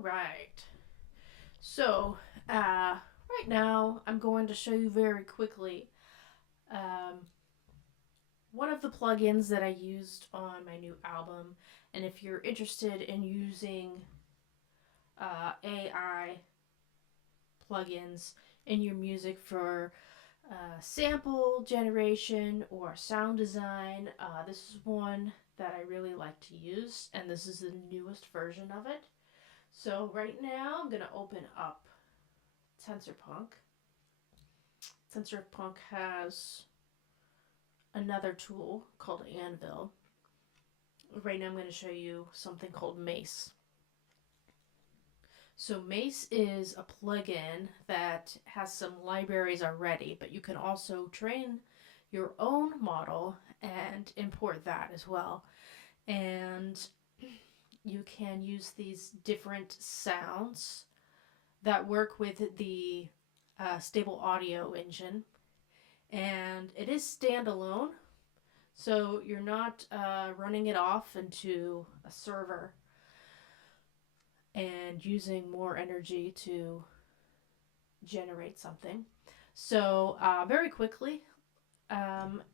right. So, right now I'm going to show you very quickly um, one of the plugins that I used on my new album. And if you're interested in using AI plugins in your music for sample generation or sound design, this is one that I really like to use, and this is the newest version of it. So right now I'm going to open up Tensorpunk. Tensorpunk has another tool called Anvil. Right now I'm going to show you something called MACE. So MACE is a plugin that has some libraries already, but you can also train your own model and import that as well. And you can use these different sounds that work with the stable audio engine. And it is standalone, so you're not running it off into a server and using more energy to generate something. So very quickly,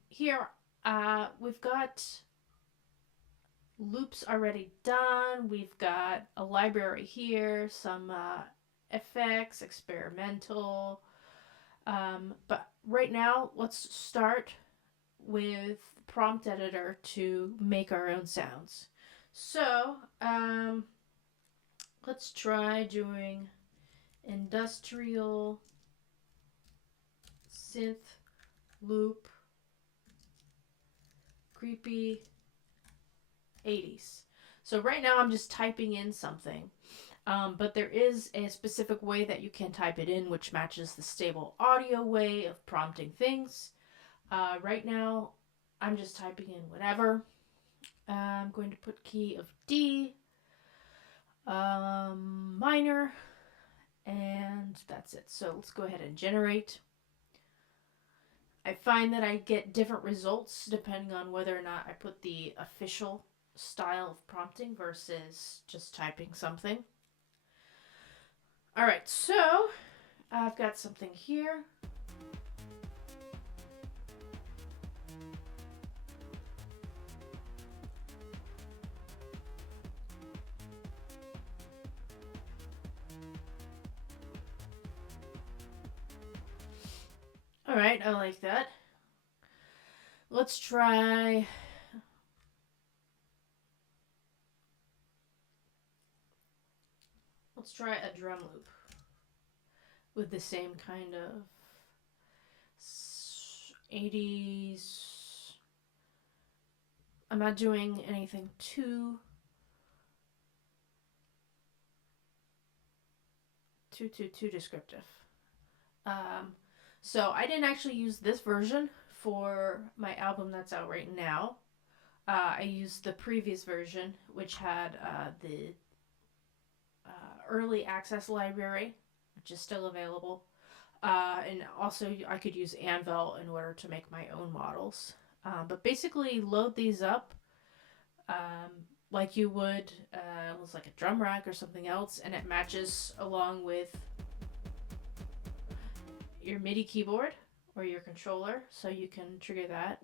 here we've got loops already done. We've got a library here, some effects, experimental. But right now, let's start with prompt editor to make our own sounds. So let's try doing industrial synth loop creepy 80s. So right now I'm just typing in something. But there is a specific way that you can type it in which matches the stable audio way of prompting things. Right now I'm just typing in whatever. I'm going to put key of D, minor, and that's it. So let's go ahead and generate. I find that I get different results depending on whether or not I put the official style of prompting versus just typing something. All right, so I've got something here. All right, I like that. Let's try a drum loop with the same kind of 80s. I'm not doing anything too descriptive. So I didn't actually use this version for my album that's out right now. I used the previous version, which had the early access library, which is still available. And also, I could use Anvil in order to make my own models. But basically, load these up like you would almost like a drum rack or something else, and it matches along with your MIDI keyboard or your controller, so you can trigger that.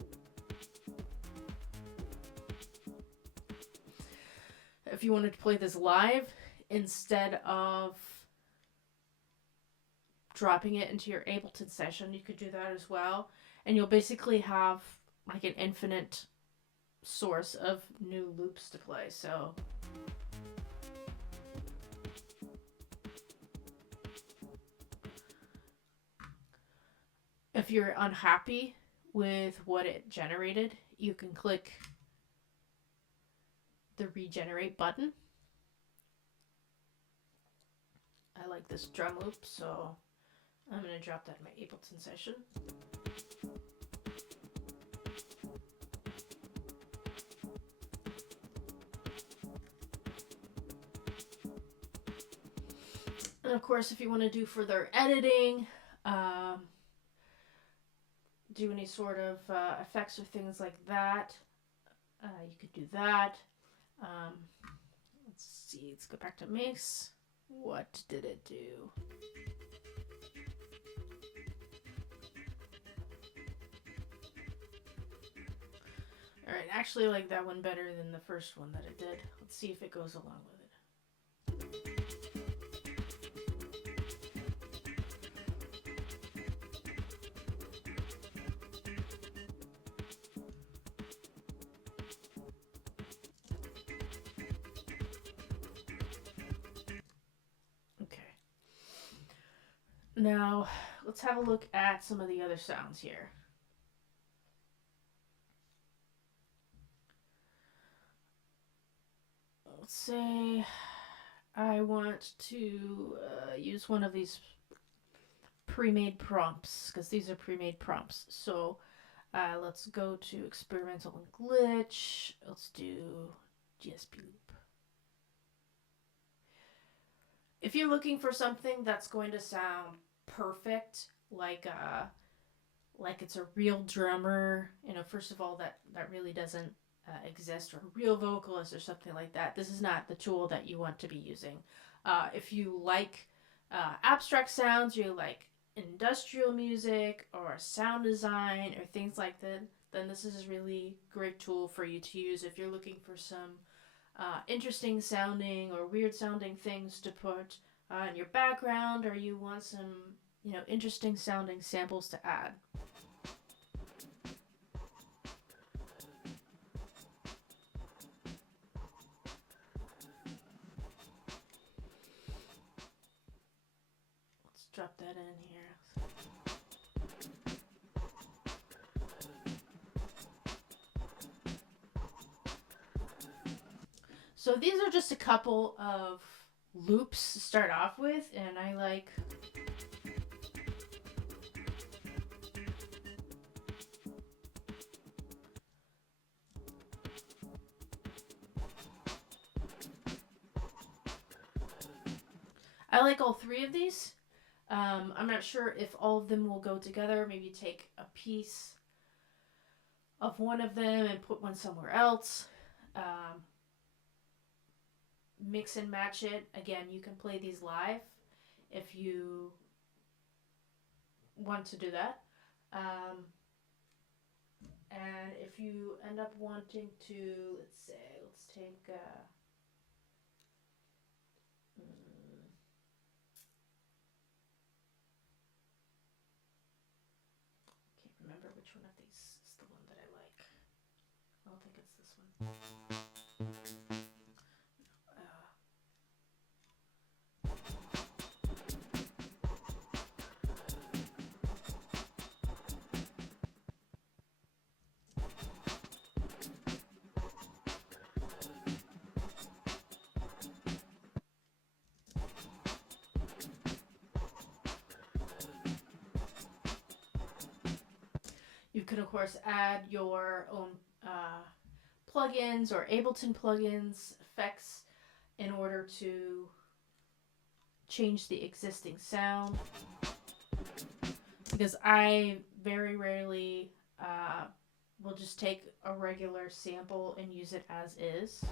If you wanted to play this live instead of dropping it into your Ableton session, you could do that as well. And you'll basically have like an infinite source of new loops to play. So if you're unhappy with what it generated, you can click the regenerate button. I like this drum loop, so I'm going to drop that in my Ableton session. And of course, if you want to do further editing, do any sort of effects or things like that, you could do that. Let's see, let's go back to MACE. What did it do? Alright, actually like that one better than the first one that it did. Let's see if it goes along with it. Okay. Now, let's have a look at some of the other sounds here. Let's say I want to use one of these pre-made prompts, because these are pre-made prompts. So let's go to experimental and glitch. Let's do GSP loop. If you're looking for something that's going to sound perfect, like it's a real drummer, first of all, that really doesn't exist, or a real vocalist or something like that, this is not the tool that you want to be using. If you like abstract sounds, you like industrial music or sound design or things like that, then this is a really great tool for you to use if you're looking for some interesting sounding or weird sounding things to put in your background, or you want some interesting sounding samples to add. Let's drop that in here. So these are just a couple of loops to start off with, and I like all three of these. I'm not sure if all of them will go together. Maybe take a piece of one of them and put one somewhere else. Mix and match it. Again, you can play these live if you want to do that. And if you end up wanting to, let's take can't remember which one of these is the one that I like. I don't think it's this one. You can, of course, add your own plugins or Ableton plugins, effects, in order to change the existing sound. Because I very rarely will just take a regular sample and use it as is.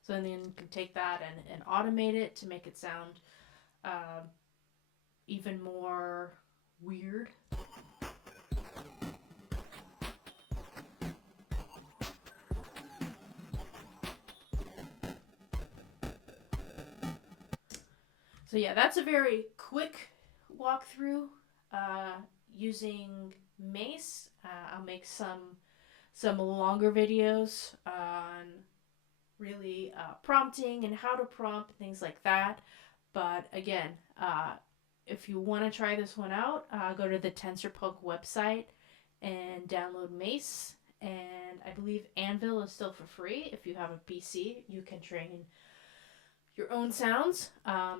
So then you can take that and automate it to make it sound even more weird. So yeah, that's a very quick walkthrough using MACE. I'll make some longer videos on really prompting and how to prompt, things like that. But again, if you want to try this one out, go to the Tensorpunk website and download MACE. And I believe Anvil is still for free. If you have a PC, you can train your own sounds. I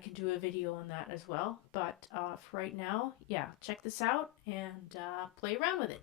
can do a video on that as well. But for right now, yeah, check this out and play around with it.